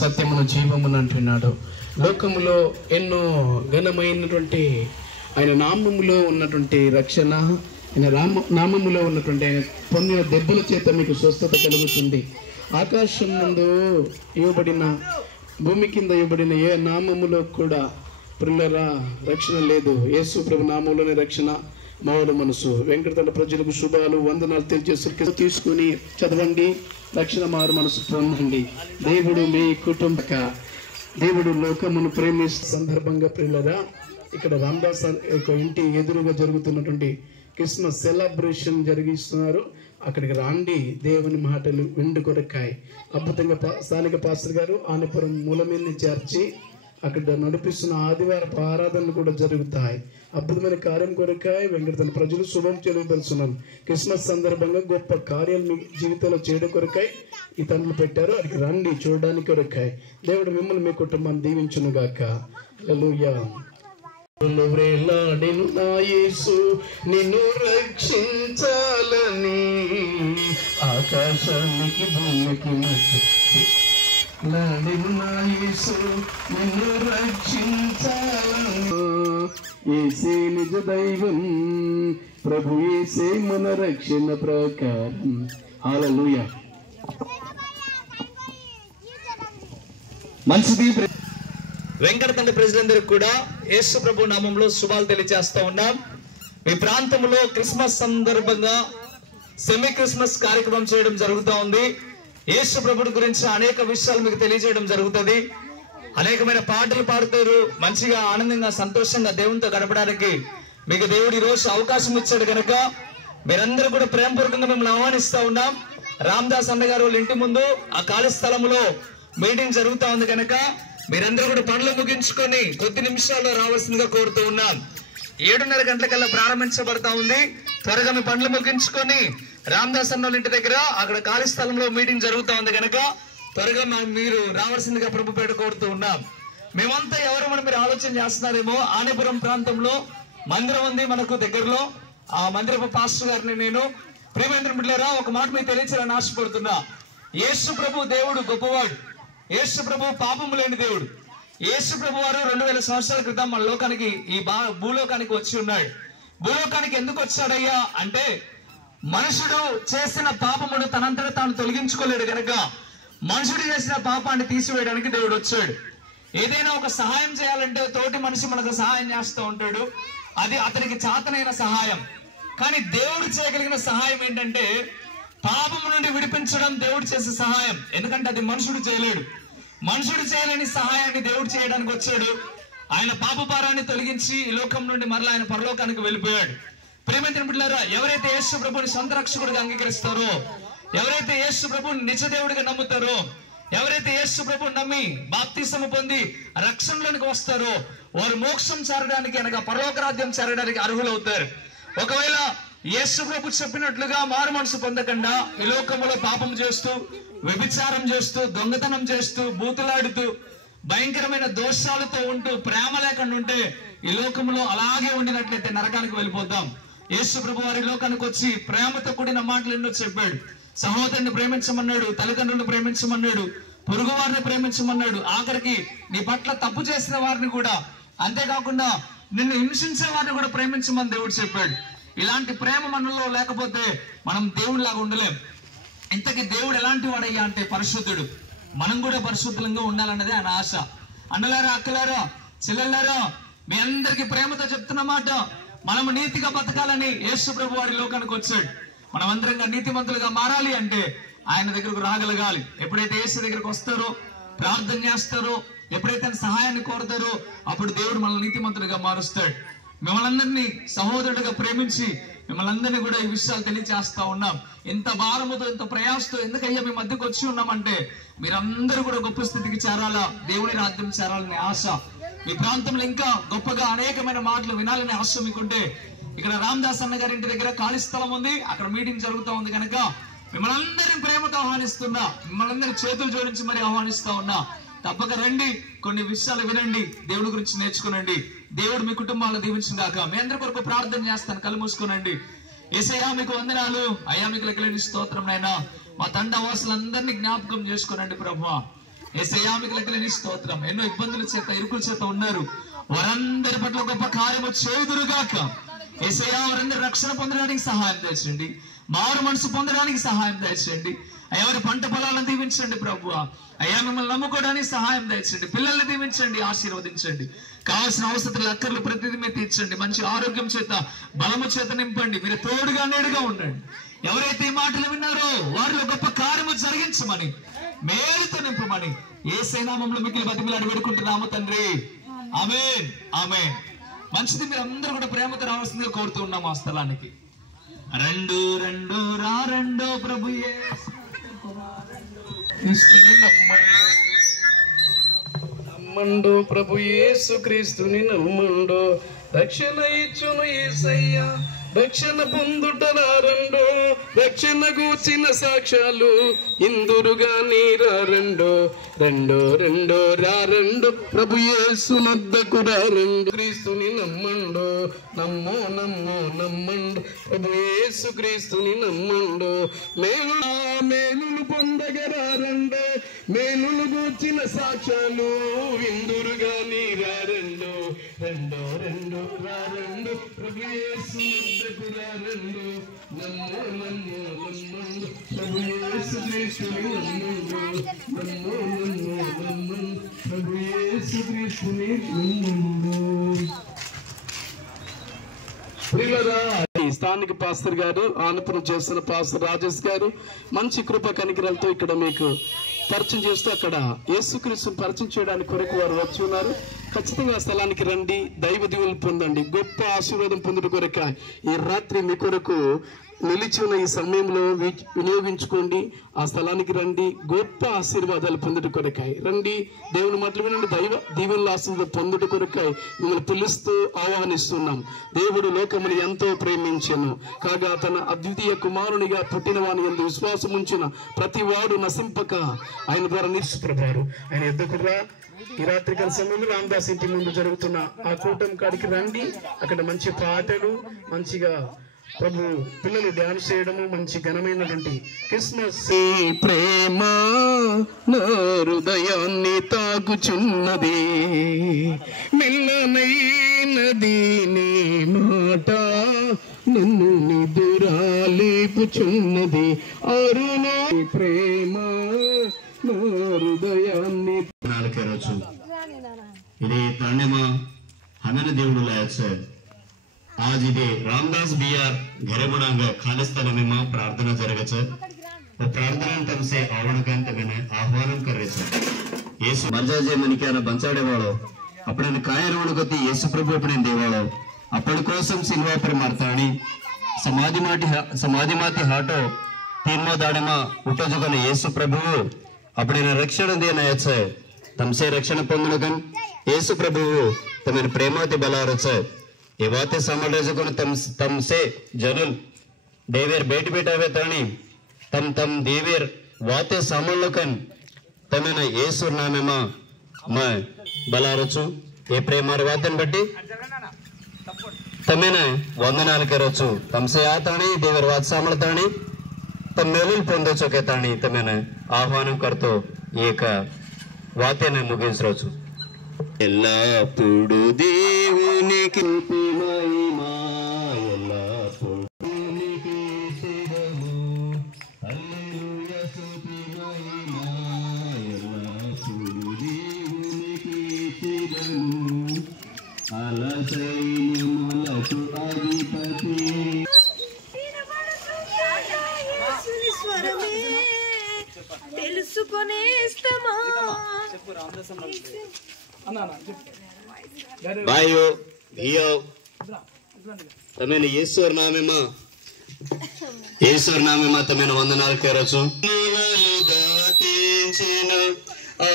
సత్యమును జీవమును అంటున్నాడు. లోకములో ఎన్నో ఘనమైనటువంటి ఆయన నామములో ఉన్నటువంటి రక్షణ, ఆయన నామములో ఉన్నటువంటి ఆయన పొందిన దెబ్బల చేత మీకు స్వస్థత కలుగుతుంది. ఆకాశం ముందు ఇవ్వబడిన, భూమి కింద ఇవ్వబడిన ఏ నామములో కూడా ప్రియులారా రక్షణ లేదు. యేసు ప్రభు నామంలోనే రక్షణ, మామూలు మనసు. వెంకటతండ ప్రజలకు శుభాలు, వందనాలు తెలియజేసి తీసుకుని చదవండి. రక్షణ మారు మనసు పొందండి. దేవుడు మీ కుటుంబక, దేవుడు లోకమును ప్రేమిస్తున్న సందర్భంగా ప్రియులారా ఇక్కడ రామదాస్ ఇంటి ఎదురుగా జరుగుతున్నటువంటి క్రిస్మస్ సెలబ్రేషన్ జరిగిస్తున్నారు. అక్కడికి రాండి, దేవుని మాటలు విండు కొరకాయి. అద్భుతంగా స్థానిక పాస్టర్ గారు ఆనపురం మూలమీదని చేర్చి అక్కడ నడిపిస్తున్న ఆదివారపు ఆరాధనలు కూడా జరుగుతాయి. అద్భుతమైన కార్యం కొరకాయ వెంకటతన ప్రజలు శుభం తెలియపరుస్తున్నాను. క్రిస్మస్ సందర్భంగా గొప్ప కార్యాలు మీ జీవితంలో చేయడం కొరకాయ ఈ తండ్రులు పెట్టారు. అక్కడికి రండి, చూడడానికి కొరకాయ. దేవుడు మిమ్మల్ని మీ కుటుంబాన్ని దీవించును గాక. హల్లెలూయా. వేలాడిను నా యేసు నిన్ను రక్షించాలని, ఆకాశానికి భూమికి లాడిను నా యేసు నిన్ను రక్షించాలని. యేసే నిజ దైవం, ప్రభు యేసే మన రక్షణ ప్రకారం. హల్లెలూయా. మంచిది. వెంకటతండ్రి ప్రజలందరికీ కూడా యేసు ప్రభు నామంలో శుభాలు తెలియజేస్తా ఉన్నాం. మీ ప్రాంతంలో క్రిస్మస్ సందర్భంగా సెమీ క్రిస్మస్ కార్యక్రమం చేయడం జరుగుతూ ఉంది. యేసు ప్రభుడి గురించి అనేక విషయాలు మీకు తెలియజేయడం జరుగుతుంది. అనేకమైన పాటలు పాడుతారు. మంచిగా ఆనందంగా సంతోషంగా దేవునితో గడపడానికి మీకు దేవుడు ఈ రోజు అవకాశం ఇచ్చాడు కనుక మీరందరూ కూడా ప్రేమపూర్వకంగా మిమ్మల్ని ఆహ్వానిస్తా ఉన్నాం. రామదాస్ అన్న గారు వాళ్ళ ఇంటి ముందు ఆ ఖాళీ స్థలంలో మీటింగ్ జరుగుతూ ఉంది కనుక మీరందరూ కూడా పనులు ముగించుకొని కొద్ది నిమిషాల్లో రావాల్సిందిగా కోరుతూ ఉన్నాం. 7:30 గంటలకల్లా ప్రారంభించబడతా ఉంది. త్వరగా మీ పనులు ముగించుకొని రామదాస్ అన్న ఇంటి దగ్గర అక్కడ ఖాళీ స్థలంలో మీటింగ్ జరుగుతూ ఉంది కనుక త్వరగా మీరు రావాల్సిందిగా ప్రభు పేట కోరుతూ ఉన్నాం. మేమంతా ఎవరమని మీరు ఆలోచన చేస్తున్నారేమో, ఆనేపురం ప్రాంతంలో మందిరం ఉంది మనకు దగ్గరలో. ఆ మందిరపు పాస్టర్ గారిని నేను ప్రేమేంద్ర బిడ్డలారా ఒక మాట మీకు తెలియచేయాలని ఆశపడుతున్నా. యేసు ప్రభు దేవుడు గొప్పవాడు. యేసు ప్రభు పాపము లేని దేవుడు. యేసు ప్రభు వారు 2000 సంవత్సరాల క్రితం మన లోకానికి ఈ భూలోకానికి వచ్చి ఉన్నాడు. భూలోకానికి ఎందుకు వచ్చాడయ్యా అంటే మనుషుడు చేసిన పాపమును తనంతటా తాను తొలగించుకోలేడు కనుక మనుషుడు చేసిన పాపాన్ని తీసివేయడానికి దేవుడు వచ్చాడు. ఏదైనా ఒక సహాయం చేయాలంటే తోటి మనిషి మనకు సహాయం చేస్తూ ఉంటాడు. అది అతనికి చేతనైన సహాయం. కానీ దేవుడు చేయగలిగిన సహాయం ఏంటంటే పాపము నుండి విడిపించడం దేవుడు చేసే సహాయం. ఎందుకంటే అది మనుషుడు చేయలేడు. మనుషుడు చేయలేని సహాయాన్ని దేవుడు చేయడానికి వచ్చాడు. ఆయన పాప భారాన్ని తొలగించి ఈ లోకం నుండి మరలా ఆయన పరలోకానికి వెళ్ళిపోయాడు. ప్రేమించిన బిడ్డలారా, ఎవరైతే యేసు ప్రభుని సొంత రక్షకుడిగా అంగీకరిస్తారో, ఎవరైతే యేసు ప్రభుని నిజ దేవుడిగా నమ్ముతారో, ఎవరైతే యేసు ప్రభుని నమ్మి బాప్తిసము పొంది రక్షణలోనికి వస్తారో వారు మోక్షం చేరడానికి అనగా పరలోక రాజ్యం చేరడానికి అర్హులవుతారు. ఒకవేళ యేసు ప్రభు చెప్పినట్లుగా మారు మనసు పొందకుండా ఈ లోకంలో పాపం చేస్తూ, వ్యభిచారం చేస్తూ, దొంగతనం చేస్తూ, బూతులాడుతూ, భయంకరమైన దోషాలతో ఉంటూ, ప్రేమ లేకుండా ఉంటే ఈ లోకంలో అలాగే ఉండినట్లయితే నరకానికి వెళ్ళిపోతాం. యేసు ప్రభు వారి లోకానికి వచ్చి ప్రేమతో కూడిన మాటలు ఎన్నో చెప్పాడు. సహోదరుని ప్రేమించమన్నాడు, తల్లిదండ్రులను ప్రేమించమన్నాడు, పొరుగు వారిని ప్రేమించమన్నాడు, ఆఖరికి నీ పట్ల తప్పు చేసిన వారిని కూడా, అంతేకాకుండా నిన్ను హింసించే వారిని కూడా ప్రేమించమని దేవుడు చెప్పాడు. ఇలాంటి ప్రేమ మనలో లేకపోతే మనం దేవుడిలాగా ఉండలేం. ఇంతకీ దేవుడు ఎలాంటి వాడయ్యా అంటే పరిశుద్ధుడు. మనం కూడా పరిశుద్ధంగా ఉండాలన్నదే ఆయన ఆశ. అన్నలారా, అక్కలారా, చెల్లెల్లారా, మీ అందరికి ప్రేమతో చెప్తున్న మాట, మనము నీతిగా బతకాలని యేసు ప్రభు వారి లోకానికి వచ్చాడు. మనం అందరంగా నీతిమంతులుగా మారాలి అంటే ఆయన దగ్గరకు రాగలగాలి. ఎప్పుడైతే యేసు దగ్గరకు వస్తారో, ప్రార్థన చేస్తారో, ఎప్పుడైతే సహాయాన్ని కోరుతారో అప్పుడు దేవుడు మనల్ని నీతిమంతులుగా మారుస్తాడు. మిమ్మల్ని అందరినీ సహోదరుడిగా ప్రేమించి మిమ్మల్ని అందరినీ కూడా ఈ విషయాలు తెలియజేస్తా ఉన్నాం. ఎంత భారముతో, ఎంత ప్రయాసతో ఎందుకయ్యా మీ మధ్యకు వచ్చి ఉన్నామంటే మీరందరూ కూడా గొప్ప స్థితికి చేరాలా, దేవుని రాజ్యం చేరాలనే ఆశ. మీ ప్రాంతంలో ఇంకా గొప్పగా అనేకమైన మాటలు వినాలనే ఆశ మీకుంటే ఇక్కడ రామదాస్ అన్న గారి ఇంటి దగ్గర ఖాళీ స్థలం ఉంది. అక్కడ మీటింగ్ జరుగుతూ ఉంది కనుక మిమ్మల్ని అందరినీ ప్రేమతో ఆహ్వానిస్తున్నా, మిమ్మల్ని అందరినీ చేతులు జోడించి మరి ఆహ్వానిస్తా ఉన్నా. తప్పక రండి, కొన్ని విషయాలు వినండి, దేవుడి గురించి నేర్చుకునండి. దేవుడు మీ కుటుంబాలను దీవించుగాక. మీ అందరి కొరకు ప్రార్థన చేస్తాను. కళ్ళు మూసుకోనండి. యేసయ్యా మీకు వందనాలు, అయ్యా మీకు లెక్కలేని స్తోత్రం. నైనా మా తండ వాసులందరినీ జ్ఞాపకం చేసుకోనండి ప్రభువా. యేసయ్యా మీకు లెక్కలేని స్తోత్రం. ఎన్నో ఇబ్బందుల చేత ఇరుకుల చేత ఉన్నారు, వారందరి పట్ల గొప్ప కార్యము చేయుదురుగాక. యేసయ్యా వారందరూ రక్షణ పొందడానికి సహాయం దయచేయండి, మారు మనసు పొందడానికి సహాయం దయచేయండి. అయ్యా వారి పంట పొలాలను దీవించండి ప్రభువా. అయ్యా మిమ్మల్ని నమ్ముకోవడానికి సహాయం దయచేయండి, పిల్లల్ని దీవించండి, ఆశీర్వదించండి. కావాల్సిన అవసరాలు అక్కర్లు ప్రతిదీ మీరు తీర్చండి. మంచి ఆరోగ్యం చేత బలము చేత నింపండి. మీరు తోడుగా నేడుగా ఉండండి. ఎవరైతే ఈ మాటలు విన్నారో వారిలో గొప్ప కార్యము జరిగించమని, మేలుతో నింపమని యేసయ్య నామములో మిక్కిలి బతిమిలాడి వేడుకుంటున్నాము తండ్రి. ఆమేన్, ఆమేన్. మంచిది, మీరు అందరూ కూడా ప్రేమతో రావాల్సిందిగా కోరుతూ ఉన్నాము ఆ స్థలానికి. రెండు రెండు రా రెండో ప్రభు నమ్మండు ప్రభు యేసు క్రీస్తుని నమ్మండు, రక్షణ ఇచ్చును యేసయ్య, రక్షణ పొందుటరా రెండో, రక్షణ గూర్చిన సాక్ష్యాలు ఇందురుగా నీరా రెండో, రెండో రెండో రా రెండు ప్రభు యేసు నద్దకు రా రెండు. క్రీస్తుని నమ్మండు, నమ్మో నమ్మో నమ్మండు ప్రభు యేసు క్రీస్తుని నమ్మండు, మేలులు పొందగరా రెండో, మేలులు గూర్చిన సాక్ష్యాలు ఇందురుగా నీరా రెండో, రెండో రెండో రా రెండు ప్రభు యేసు నద్దకు రా రెండు. నమ్మో నమ్మో నమ్మండు ప్రభు యేసు క్రీస్తుని నమ్మండు, నమ్మో నమ్మో నమ్మండు ప్రభు యేసు క్రీస్తుని నమ్మండు. ప్రియులారా, స్థానిక పాస్టర్ గారు, ఆనపురం చేస్తున్న పాస్టర్ రాజేష్ గారు మంచి కృప కనికరాలతో ఇక్కడ మీకు పరిచయం చేస్తూ అక్కడ యేసుక్రీస్తు పరిచయం చేయడానికి కొరకు వారు వచ్చి ఉన్నారు. ఖచ్చితంగా ఆ స్థలానికి రండి, దైవ దీవెనలు పొందండి, గొప్ప ఆశీర్వాదం పొందుట కొరక ఈ రాత్రి మీ కొరకు నిలిచి ఉన్న ఈ సమయంలో వినియోగించుకోండి. ఆ స్థలానికి రండి, గొప్ప ఆశీర్వాదాలు పొందుట కొరకాయి రండి. దేవుని మాటలు వినండి, దైవ దీవెనల ఆశీర్వాదం పొందుట కొరకాయి మిమ్మల్ని పిలుస్తూ ఆహ్వానిస్తున్నాం. దేవుడు లోకముని ఎంతో ప్రేమించెను కాగా తన అద్వితీయ కుమారునిగా పుట్టిన వాని యందు విశ్వాసం ఉంచిన ప్రతి వాడు నశింపక ఆయన ద్వారా నిశ్చిప్రభారు. ఆయన ఎద్దకురా ఈ రాత్రికాల సమయంలో రామదాస్ ఇంటి ముందు జరుగుతున్న ఆ కూటమి కాడికి రండి. అక్కడ మంచి పాటలు, మంచిగా ప్రభు పిల్లలు డ్యాన్స్ చేయడము, మంచి ఘనమైనటువంటి క్రిస్మస్. ప్రేమ నా హృదయాన్ని తాకుచున్నది, మెల్లనైనది నీ మాట నన్ను నిదురాలేపుచున్నది, అరుణో ప్రేమ నా హృదయాన్ని. రోజు ఇది तांडेमा हमें देवड़ू लायक है। आज इधे रामदास बिहार घरे बनांग खालिस्तान में मां प्रार्थना जरगे छे। वो प्रार्थना तम से आवणकंत मैंने आह्वान करे छे। येसु मर्जाजे मनिक्याना बंचाडे वाळो अपने कायरवण गति येसु प्रभु अपने देवाळो अपने कोसम सिल्वा पर मारताणी समाधि माती हाटो तीनमो दाड़ेमा उठो जगन येसु प्रभु अपने रक्षण देना छे। तमसे रक्षण पोंदणकन येसु प्रभु तमेन प्रेमाति बलार छे। ये वाते सामळे जगन तमसे जनल देवेर बेट बेटावे ताणी तम देवेर वाते सामळकन तमेन येसु नामेमा मैं बलार छु। ये प्रेमार वातन बट्टी तमेन वंदनाल करो छु। तमसे आ ताणी देवेर वात सामळताणी तम मेलुल पोंदोचो के ताणी तमेन आह्वान करतो एक वातेने मुगिंचरोचु। ఎల్లప్పుడు దేవునికి మహిమా ఎల్లప్పుడు నీకే స్తోత్రము హల్లెలూయా స్తుతి మహిమా ఎల్లప్పుడు దేవునికి స్తోత్రము అలసైన్యములకు అధిపతి యేసుని స్వరమే తెలుసుకొనేస్తమా। भाइयों भैया तमेने ईश्वर नामे में तमेने वंदनाल करो छु। दाटिंచిన ఆ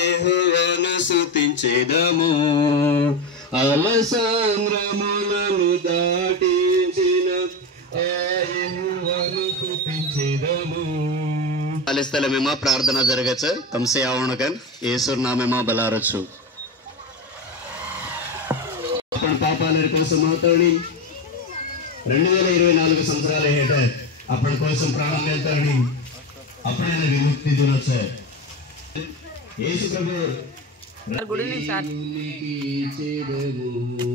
యెహోవాను స్తుతించెదము అలసంద్రములను దాటించిన ఆ యెహోవాను స్తుతించెదము। स्थल में मां प्रार्थना जरगे छे। तमसे आवणकन ईश्वर नामे मां बलारछु। अपन पापालर कोसम అవుతాని 2024 సంవత్సరాల హేట अपन కోసం ప్రాణం లేతాని अपने विमुक्ति दिनों छे। యేసు ప్రభు గుడ్ ఈవినింగ్ సార్. చెదవు